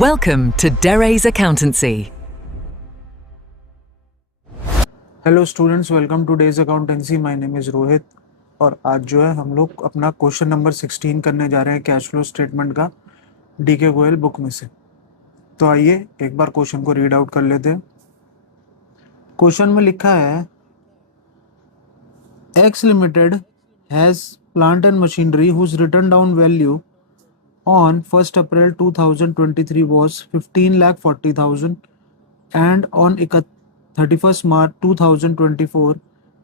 Welcome to Dere's Accountancy. Hello students, welcome two days accountancy. My name is Rohit और आज जो है हम लोग अपना क्वेश्चन नंबर 16 करने जा रहे हैं कैश फ्लो स्टेटमेंट का डीके गोयल बुक में से। तो आइए एक बार क्वेश्चन को रीड आउट कर लेते हैं। क्वेश्चन में लिखा है X limited has plant and machinery whose return down value on 1st April 2023 was 15,40,000 and on 31st March 2024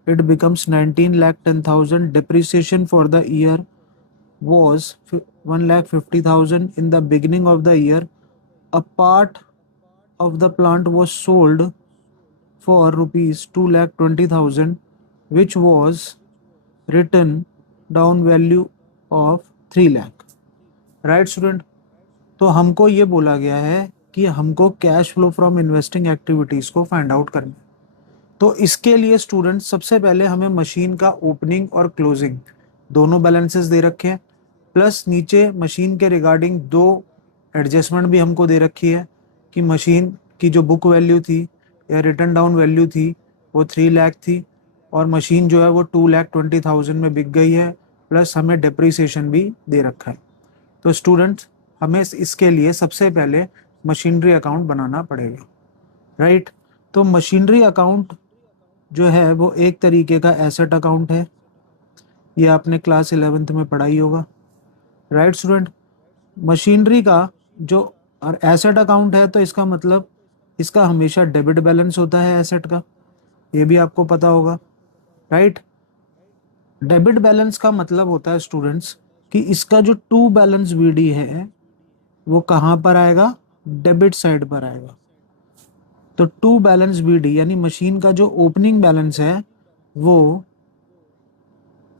it becomes 19,10,000. Depreciation for the year was 1,50,000. In the beginning of the year, a part of the plant was sold for rupees 2,20,000, which was written down value of 3 lakh. Right student. तो हमको ये बोला गया है कि हमको cash flow from investing activities को find out करना है। तो इसके लिए स्टूडेंट सबसे पहले हमें मशीन का ओपनिंग और क्लोजिंग दोनों बैलेंसेस दे रखे हैं, प्लस नीचे मशीन के रिगार्डिंग दो एडजस्टमेंट भी हमको दे रखी है कि मशीन की जो बुक वैल्यू थी या रिटर्न डाउन वैल्यू थी वो 3 लाख थी और मशीन जो है वो 2,20,000 में बिक गई है, प्लस हमें डिप्रिसिएशन भी दे रखा है। तो स्टूडेंट्स हमें इसके लिए सबसे पहले मशीनरी अकाउंट बनाना पड़ेगा, राइट। तो मशीनरी अकाउंट जो है वो एक तरीके का एसेट अकाउंट है, ये आपने क्लास 11th में पढ़ाई होगा, राइट स्टूडेंट। मशीनरी का जो और एसेट अकाउंट है तो इसका मतलब इसका हमेशा डेबिट बैलेंस होता है एसेट का, ये भी आपको पता होगा, राइट। डेबिट बैलेंस का मतलब होता है स्टूडेंट्स कि इसका जो टू बैलेंस बीडी है वो कहाँ पर आएगा, डेबिट साइड पर आएगा। तो टू बैलेंस बीडी यानी मशीन का जो ओपनिंग बैलेंस है वो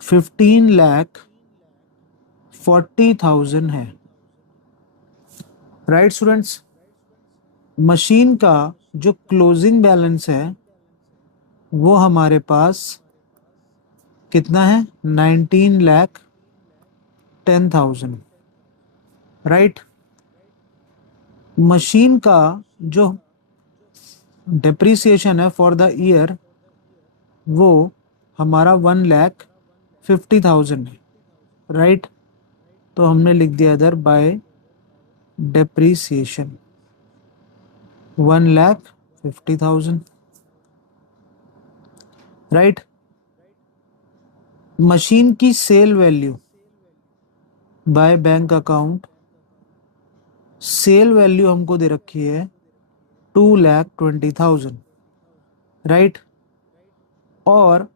15,40,000 है, राइट स्टूडेंट्स। मशीन का जो क्लोजिंग बैलेंस है वो हमारे पास कितना है, 19,10,000, राइट। मशीन का जो डेप्रिसिएशन है फॉर द ईयर वो हमारा 1,50,000 है, राइट। तो हमने लिख दिया इधर बाय डेप्रिसिएशन 1,50,000, राइट। मशीन की sale value by bank account, sale value हमको दे रखी है 2,20,000, राइट। और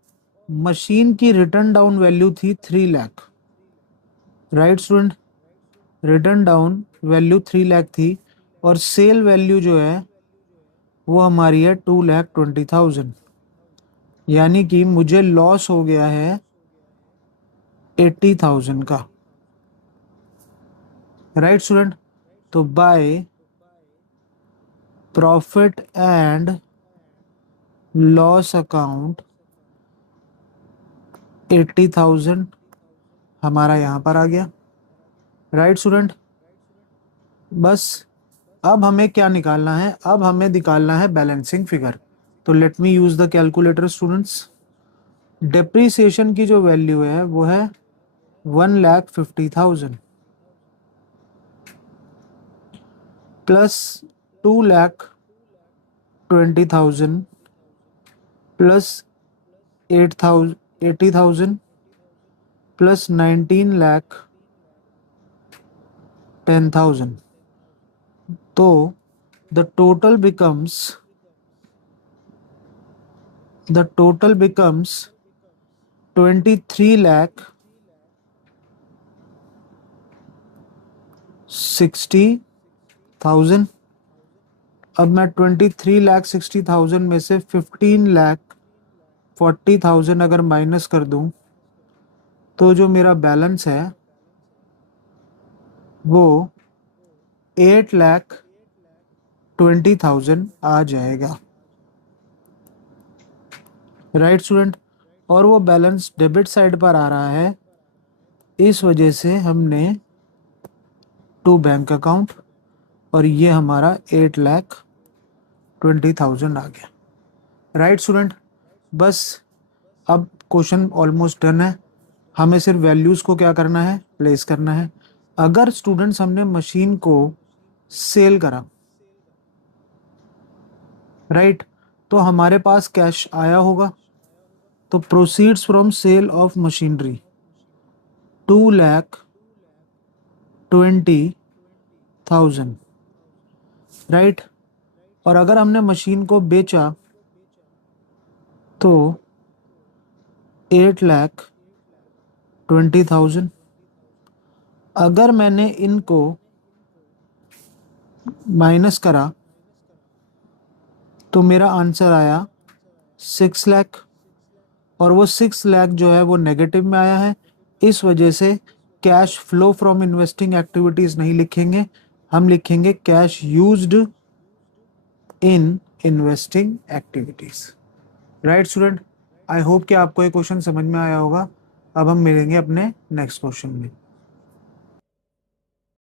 मशीन की रिटर्न डाउन वैल्यू थी 3 lakh, right student. Return down value 3 lakh थी और सेल वैल्यू जो है वो हमारी है 2,20,000, यानी कि मुझे लॉस हो गया है 80,000 का, राइट स्टूडेंट। तो by profit and loss account 80,000 हमारा यहाँ पर आ गया, राइट स्टूडेंट। बस अब हमें क्या निकालना है, अब हमें निकालना है बैलेंसिंग फिगर। तो let me use the calculator students. Depreciation की जो वैल्यू है वो है 1,50,000 प्लस 2,20,000 प्लस 80,000 प्लस 19,10,000। तो the total becomes 23,60,000। अब मैं 23,60,000 में से 15,40,000 अगर माइनस कर दूं तो जो मेरा बैलेंस है वो 8,20,000 आ जाएगा, राइट स्टूडेंट। और वो बैलेंस डेबिट साइड पर आ रहा है, इस वजह से हमने टू बैंक अकाउंट और ये हमारा 8,20,000 आ गया। राइट स्टूडेंट, बस अब क्वेश्चन ऑलमोस्ट डन है, हमें सिर्फ वैल्यूज को क्या करना है, प्लेस करना है। अगर स्टूडेंट्स हमने मशीन को सेल करा, राइट, तो हमारे पास कैश आया होगा। तो proceeds from sale of machinery 2,20,000, right. और अगर हमने मशीन को बेचा तो 8,20,000। अगर मैंने इनको माइनस करा तो मेरा आंसर आया 6 लाख, और वो 6 लाख जो है वो नेगेटिव में आया है। इस वजह से cash flow from investing activities नहीं लिखेंगे, हम लिखेंगे cash used in investing activities. Right student, I hope कि आपको ये क्वेश्चन समझ में आया होगा। अब हम मिलेंगे अपने नेक्स्ट क्वेश्चन में।